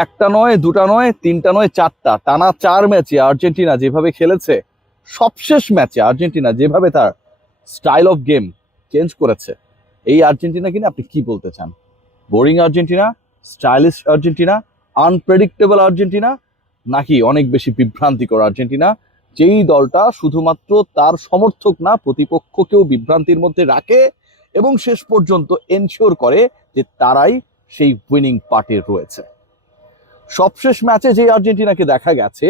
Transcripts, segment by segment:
একটা নয়, দুটা নয়, তিনটা নয়, চারটা টানা 4 ম্যাচে আর্জেন্টিনা যেভাবে খেলেছে, সবশেষ ম্যাচে আর্জেন্টিনা যেভাবে তার স্টাইল অফ গেম চেঞ্জ করেছে, এই আর্জেন্টিনা কিনা আপনি কি বলতে চান? Boring Argentina, stylish Argentina, unpredictable Argentina, নাকি অনেক বেশি বিভ্রান্তিকর আর্জেন্টিনা, যেই দলটা শুধুমাত্র তার সমর্থক না প্রতিপক্ষকেও বিভ্রান্তির মধ্যে রাখে এবং শেষ পর্যন্ত এনশিওর করে যে তারাই সেই উইনিং পার্টে রয়েছে? সবশেষ ম্যাচে যে আর্জেন্টিনাকে দেখা গেছে,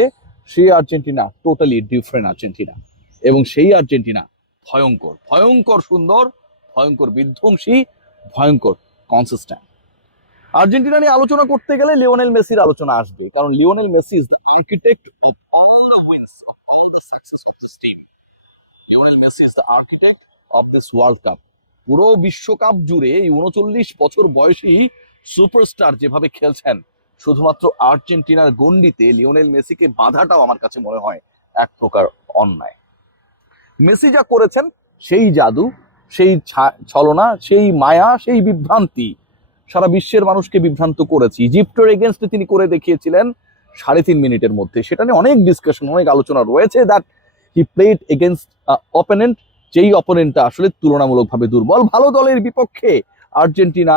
সেই আর্জেন্টিনা টোটালি ডিফারেন্ট আর্জেন্টিনা, এবং সেই আর্জেন্টিনা ভয়ঙ্কর, ভয়ঙ্কর সুন্দর, ভয়ঙ্কর বিধ্বংসী, ভয়ঙ্কর কনসিস্টেন্ট। আর্জেন্টিনা নিয়ে আলোচনা করতে গেলে লিওনেল মেসির আলোচনা আসবে, কারণ Lionel Messi is the architect of all the wins, of all the success of this team. Lionel Messi is the architect of this world cup. পুরো বিশ্বকাপ জুড়ে এই 39 বছর বয়সী সুপারস্টার যেভাবে খেলছেন, শুধুমাত্র আর্জেন্টিনার গন্ডিতে লিওনেল মেসিকে বাধাটাও আমার কাছে মনে হয় এক প্রকার অন্যায়। মেসি যা করেছেন, সেই জাদু, সেই ছলনা, সেই মায়া, সেই বিভ্রান্তি সারা বিশ্বের মানুষকে বিভ্রান্ত করেছে। ইজিপ্টের এগেনস্টে তিনি করে দেখিয়েছিলেন 3.5 মিনিটের মধ্যে। সেটা নিয়ে অনেক ডিসকাশন, অনেক আলোচনা রয়েছে, that he played against opponent, যেই অপোনেন্টটা আসলে তুলনামূলকভাবে দুর্বল। ভালো দলের বিপক্ষে আর্জেন্টিনা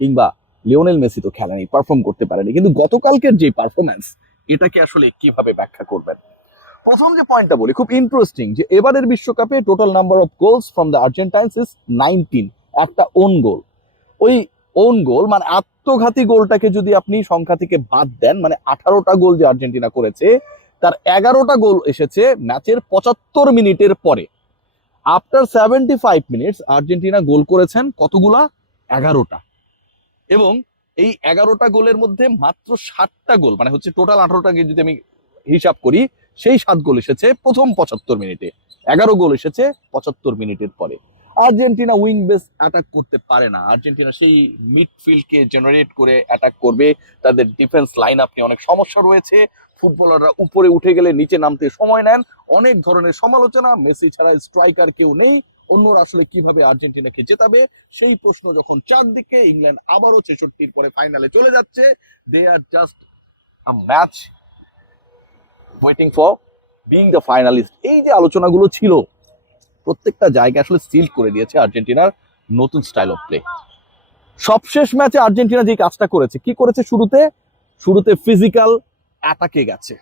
কিংবা লিওনেল মেসি তো খেলেনি, পারফর্ম করতে পারেনি, কিন্তু গতকালকের যে পারফরমেন্স, এটাকে আসলে কিভাবে ব্যাখ্যা করবেন? প্রথম যে পয়েন্টটা বলি, খুব ইন্টারেস্টিং, যে এবারের বিশ্বকাপে total number of goals from the Argentines is 19, একটা ওন গোল। ওই ওন গোল মানে আত্মঘাতী গোলটাকে যদি আপনি সংখ্যা থেকে বাদ দেন, মানে 18টা গোল যে আর্জেন্টিনা করেছে, তার 11টা গোল এসেছে ম্যাচের 75 মিনিটের পরে। আফটার 75 মিনিটস আর্জেন্টিনা গোল করেছেন কতগুলা? 11টা। এবং এই 11টা গোলের মধ্যে মাত্র 7টা গোল, মানে হচ্ছে টোটাল 18টাকে যদি আমি হিসাব করি, সেই 7 গোল এসেছে প্রথম 75 মিনিটে, 11 গোল এসেছে 75 মিনিটের পরে। আর্জেন্টিনা উইং বেস অ্যাটাক করতে পারে না। আর্জেন্টিনা সেই মিডফিল্ডকে জেনারেট করে অ্যাটাক করবে, তাদের ডিফেন্স লাইন আপ নিয়ে অনেক সমস্যা রয়েছে, ফুটবলাররা উপরে উঠে গেলে নিচে নামতে সময় নেন, অনেক ধরনের সমালোচনা। মেসি ছাড়া স্ট্রাইকার কেউ নেই, অন্যরা আসলে কিভাবে আর্জেন্টিনাকে জেতাবে সেই প্রশ্ন যখন চারদিকে। ইংল্যান্ড আবারও 66-র পরে ফাইনালে চলে যাচ্ছে, they are just a match waiting for being the finalist. এই যে আলোচনাগুলো ছিল, প্রত্যেকটা জায়গা আসলে সিল করে দিয়েছে আর্জেন্টিনার নতুন স্টাইল অফ প্লে। সবশেষ ম্যাচে আর্জেন্টিনা যে কাজটা করেছে, কি করেছে? শুরুতে ফিজিক্যাল অ্যাটাকে গেছে।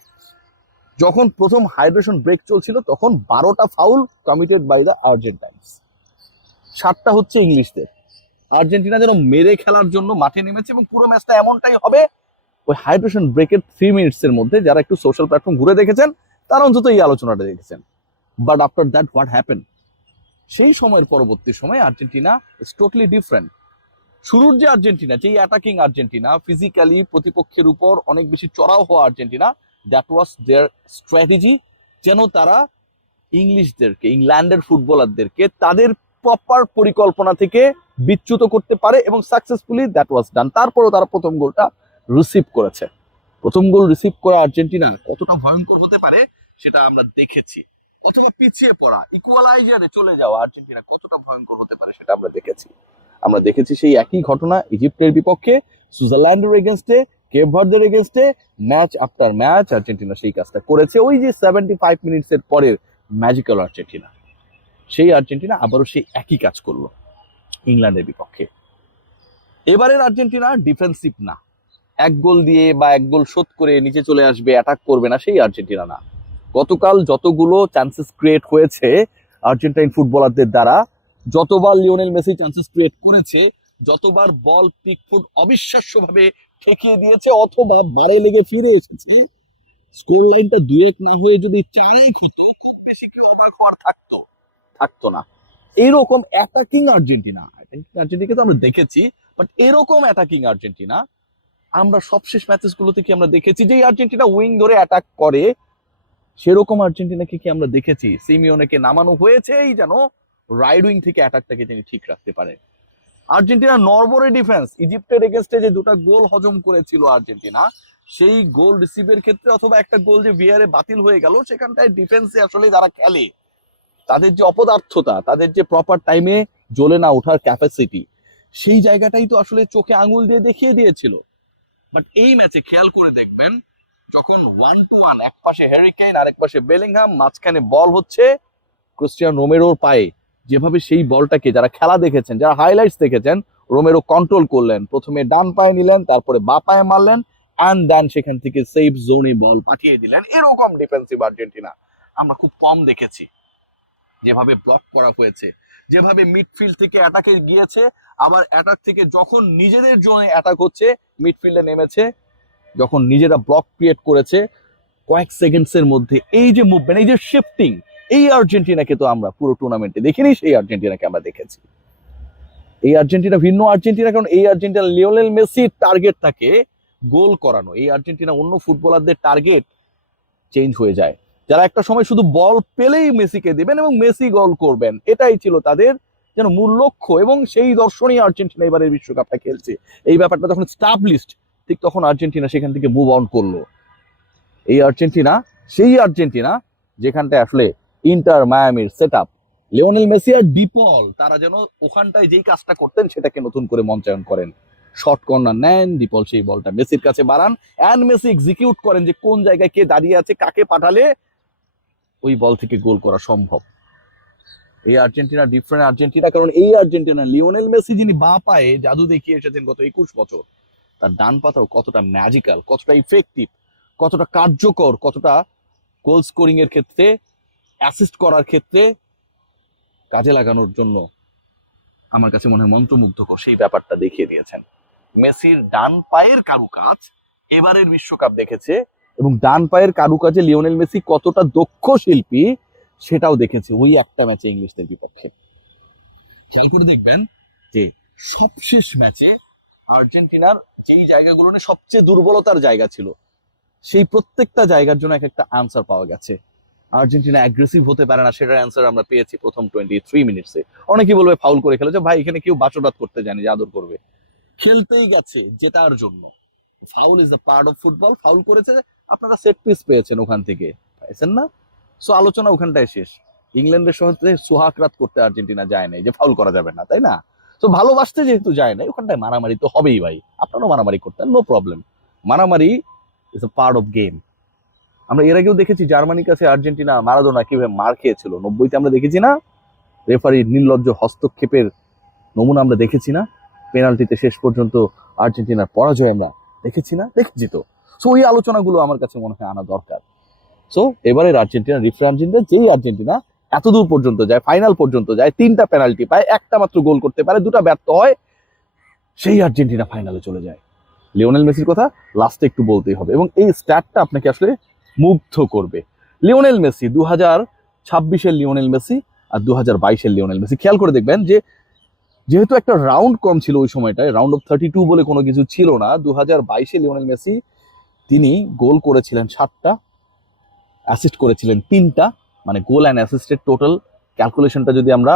যখন প্রথম হাইড্রেশন ব্রেক চলছিল, তখন 12টা ফাউল কমিটেড বাই দ্য আর্জেন্টাইন্স, 7টা হচ্ছে ইংলিশদের। আর্জেন্টিনা যেন মেরে খেলার জন্য মাঠে নেমেছে, এবং পুরো ম্যাচটা এমনটাই হবে। ওই হাইড্রেশন ব্রেকের 3 মিনিটসের মধ্যে যারা একটু সোশ্যাল প্ল্যাটফর্ম ঘুরে দেখেছেন, তারা অন্তত এই আলোচনাটা দেখেছেন। But after that what happen? সেই সময়ের পরবর্তী সময় আর্জেন্টিনা ইজ টোটালি ডিফারেন্ট। শুরুর যে আর্জেন্টিনা, যেই অ্যাটাকিং আর্জেন্টিনা, ফিজিক্যালি প্রতিপক্ষের উপর অনেক বেশি চড়াও হওয়া Argentina, that was their strategy, যেন তারা ইংলিশদেরকে, ইংল্যান্ডের ফুটবলারদেরকে তাদের প্রপার পরিকল্পনা থেকে বিচ্যুত করতে পারে, এবং সাকসেসফুলি দ্যাট ওয়াজ ডান। তারপরেও তারা প্রথম গোলটা রিসিভ করেছে। প্রথম গোল রিসিভ করা আর্জেন্টিনা কতটা ভয়ঙ্কর হতে পারে সেটা আমরা দেখেছি, অথবা পিছিয়ে পড়া, ইকুয়ালাইজারে চলে যাওয়া আর্জেন্টিনা কতটা ভয়ঙ্কর হতে পারে সেটা আমরা দেখেছি সেই একই ঘটনা ইজিপ্টের বিপক্ষে, সুইজারল্যান্ডের এগেনস্টে, কেপ ভার্দের এগেনস্টে। ম্যাচ আফটার ম্যাচ আর্জেন্টিনা সেই কাজটা করেছে। ওই যে 75 মিনিটসের পরের ম্যাজিক্যাল আর্জেন্টিনা, সেই আর্জেন্টিনা আবারও সেই একই কাজ করলো ইংল্যান্ডের বিপক্ষে। এবারের আর্জেন্টিনা ডিফেন্সিভ না, এক গোল দিয়ে বা এক গোল শোধ করে নিচে চলে আসবে, অ্যাটাক করবে না, সেই আর্জেন্টিনা না। গতকাল যতগুলো চান্সেস ক্রিয়েট হয়েছে আর্জেন্টাইন ফুটবলারদের দ্বারা, যতবার লিওনেল মেসি চান্সেস ক্রিয়েট করেছে, যতবার বল পিকফুট অবিশ্বাস্যভাবে ঠেকিয়ে দিয়েছে, অথবা বারে লেগে ফিরে এসেছে, স্কোর লাইনটা 2-1 না হয়ে যদি 4-1 হতো, খুব বেশি কেউ অবাক হওয়ার থাকতো না। এইরকম অ্যাটাকিং আর্জেন্টিনা তো আমরা দেখেছি, বাট এরকম অ্যাটাকিং আর্জেন্টিনা আমরা সবশেষ ম্যাচেস গুলোতে কি আমরা দেখেছি? যে আর্জেন্টিনা উইং ধরে অ্যাটাক করে, সেরকম আর্জেন্টিনাকে কি আমরা দেখেছি? সিমিওনেকে নামানো হয়েছে এই যেন রাইট উইং থেকে অ্যাটাকটাকে তিনি ঠিক রাখতে পারে। আর্জেন্টিনা নরবরে ডিফেন্স, ইজিপ্টের এগেনস্টে যে 2টা গোল হজম করেছিল আর্জেন্টিনা, সেই গোল রিসিভের ক্ষেত্রে, অথবা একটা গোল যে ভিআরে বাতিল হয়ে গেল, সেখানটায় ডিফেন্সে আসলে যারা খেলে, তাদের যে অপদার্থতা, তাদের যে প্রপার টাইমে জ্বলে না ওঠার ক্যাপাসিটি, সেই জায়গাটাই তো আসলে চোখে আঙুল দিয়ে দেখিয়ে দিয়েছিল। বাট এই ম্যাচে খেয়াল করে দেখবেন, যখন 1-1, এক পাশে হ্যারি কেইন আর এক পাশে বেলিংহাম, মাঝখানে বল হচ্ছে ক্রিস্টিয়ান রোমেরোর পায়ে, যেভাবে সেই বলটাকে যারা খেলা দেখেছেন, যারা হাইলাইটস দেখেছেন, রোমেরো কন্ট্রোল করলেন, প্রথমে ডান পায়ে নিলেন, তারপরে বা পায়ে মারলেন, অ্যান্ড দেন সেখান থেকে সেফ জোনে বল পাঠিয়ে দিলেন। এরকম ডিফেন্সিভ আর্জেন্টিনা আমরা খুব কম দেখেছি। যেভাবে ব্লক করা হয়েছে, যেভাবে মিডফিল্ড থেকে অ্যাটাকে গিয়েছে, আবার অ্যাটাক থেকে যখন নিজেদের জোনে অ্যাটাক হচ্ছে মিডফিল্ডে নেমেছে, যখন নিজেরা ব্লক ক্রিয়েট করেছে কয়েক সেকেন্ডসের মধ্যে, এই যে মুভমেন্ট, এই যে শিফটিং, এই আর্জেন্টিনাকে তো আমরা পুরো টুর্নামেন্টে দেখিনি। সেই আর্জেন্টিনাকে আমরা দেখেছি। এই আর্জেন্টিনা ভিন্ন আর্জেন্টিনা, কারণ এই আর্জেন্টিনা লিওনেল মেসির টার্গেট থাকে গোল করানো। এই আর্জেন্টিনা অন্য ফুটবলারদের টার্গেট চেঞ্জ হয়ে যায়, যারা একটা সময় শুধু বল পেলেই মেসিকে দিবেন এবং মেসি গোল করবেন, এটাই ছিল তাদের যেন মূল লক্ষ্য। এবং সেই দর্শনই আর্জেন্টিনা এবারের বিশ্বকাপটা খেলছে। এই ব্যাপারটা যখন স্টাবলিশড, ঠিক তখন আর্জেন্টিনা সেখান থেকে মুভ অন করলো। এই আর্জেন্টিনা সেই আর্জেন্টিনা যেখানটায় আসলে ইন্টার মায়ামির সেট আপ, লিওনেল মেসি আর ডিপল, তারা যেন ওখানটায় যেই কাজটা করতেন সেটাকে নতুন করে মঞ্চায়ন করেন। শর্ট কর্নার নেন, ডিপল সেই বলটা মেসির কাছে বাড়ান, অ্যান্ড মেসি এক্সিকিউট করেন যে কোন জায়গায় কে দাঁড়িয়ে আছে, কাকে পাঠালে ওই বল থেকে গোল করা সম্ভব। এই আর্জেন্টিনা ডিফারেন্ট আর্জেন্টিনা, কারণ এই আর্জেন্টিনা লিওনেল মেসি যিনি বাঁ পায়ে জাদু দেখিয়ে এসেছেন গত 21 বছর, তার ডান পাতাও কতটা ম্যাজিক্যাল, কতটা ইফেক্টিভ, কতটা কার্যকর, কতটা গোল স্কোরিং এর ক্ষেত্রে, অ্যাসিস্ট করার ক্ষেত্রে কাজে লাগানোর জন্য আমার কাছে মনে হয় মন্ত্রমুগ্ধকর সেই ব্যাপারটা দেখিয়ে দিয়েছেন। মেসির ডান পায়ের কারুকাজ এবারের বিশ্বকাপ দেখেছে, এবং ডান পায়ের কারুকাজে লিওনেল মেসি কতটা দক্ষ শিল্পী সেটাও দেখেছে ওই একটা ম্যাচে ইংলিশদের বিপক্ষে। খেয়াল করে দেখবেন যে সবশেষ ম্যাচে আর্জেন্টিনার যেই জায়গাগুলো নিয়ে সবচেয়ে দুর্বলতার জায়গা ছিল, সেই প্রত্যেকটা জায়গার জন্য এক একটা আনসার পাওয়া গেছে। আর্জেন্টিনা অ্যাগ্রেসিভ হতে পারে না, সেটার অ্যান্সার আমরা পেয়েছি প্রথম 23 মিনিটসে। অনেকেই বলবে ফাউল করে খেলেছে, ভাই এখানে কেউ বাচোদাত করতে জানি যে আদর করবে, খেলতেই গেছে জেতার জন্য। Foul is the part of football. Foul করেছে, আপনারা সেট পিস পেয়েছেন ওখান থেকে, পাইছেন না? সো আলোচনা ওখানটায় শেষ। ইংল্যান্ডের সাথে সোহাগরাত করতে আর্জেন্টিনা যায় নাই যে ফাউল করা যাবে না, তাই না? তো ভালোবাসতে যেহেতু যায় নাই, ওখানটায় মারামারি তো হবেই ভাই। আপনারাও মারামারি করতেন, নো প্রবলেম। মারামারি is a part of game. আমরা এর আগেও দেখেছি জার্মানির কাছে আর্জেন্টিনা, মারাদোনা কিভাবে মার খেয়েছিল 90-তে, আমরা দেখেছি না? রেফারির নির্লজ্জ হস্তক্ষেপের নমুনা আমরা দেখেছি না? পেনাল্টিতে শেষ পর্যন্ত আর্জেন্টিনার পরাজয় আমরা দেখেছি না? দেখেছি তো। সো ওই আলোচনাগুলো আমার কাছে মনে হয় আনা দরকার। সো এবারের আর্জেন্টিনা ডিফারেন্ট আর্জেন্টিনা, যেই আর্জেন্টিনা এতদূর পর্যন্ত যায়, ফাইনাল পর্যন্ত যায়, 3টা পেনাল্টি পায়, একটা মাত্র গোল করতে পারে, 2টা ব্যর্থ হয়, সেই আর্জেন্টিনা ফাইনালে চলে যায়। লিওনেল মেসির কথা লাস্টে একটু বলতেই হবে, এবং এই স্ট্যাটটা আপনাকে আসলে মুগ্ধ করবে। লিওনেল মেসি 2026-এর লিওনেল মেসি আর 2022-এর লিওনেল মেসি, খেয়াল করে দেখবেন যে যেহেতু একটা রাউন্ড কম ছিল ওই সময়টায়, রাউন্ড অফ 32 বলে কোনো কিছু ছিল না। 2022-এ লিওনেল মেসি তিনি গোল করেছিলেন 7টা, অ্যাসিস্ট করেছিলেন 3টা, মানে গোল অ্যান্ড অ্যাসিস্টের টোটাল ক্যালকুলেশনটা যদি আমরা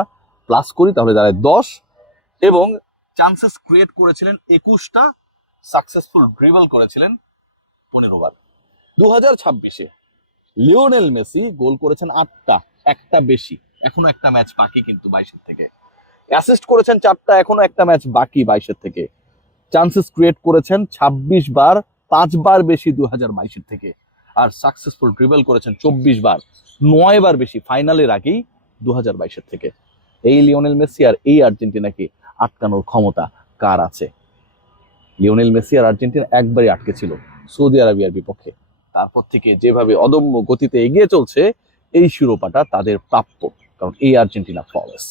প্লাস করি তাহলে দাঁড়ায় 10, এবং চান্সেস ক্রিয়েট করেছিলেন 21টা, সাকসেসফুল ড্রিবল করেছিলেন 15 বার। 2026-এ লিওনেল মেসি গোল করেছেন 8টা, একটা বেশি, এখনো একটা ম্যাচ বাকি কিন্তু 22-এর থেকে। অ্যাসিস্ট করেছেন 4টা, এখনো একটা ম্যাচ বাকি 22-এর থেকে। চান্সেস ক্রিয়েট করেছেন 26 বার, 5 বার বেশি 2022-এর থেকে। আর সাকসেসফুল ড্রিবল করেছেন 24 বার, 9 বার বেশি ফাইনালের আগেই 2022-এর থেকে। এই লিওনেল মেসি আর এই আর্জেন্টিনাকে আটকানোর ক্ষমতা কার আছে? লিওনেল মেসি আর আর্জেন্টিনা একবারই আটকে ছিল সৌদি আরবিয়ার বিপক্ষে। তারপর থেকে যেভাবে অদম্য গতিতে এগিয়ে চলছে, এই শিরোপাটা তাদের প্রাপ্য, কারণ এই আর্জেন্টিনা ফ্ললেস।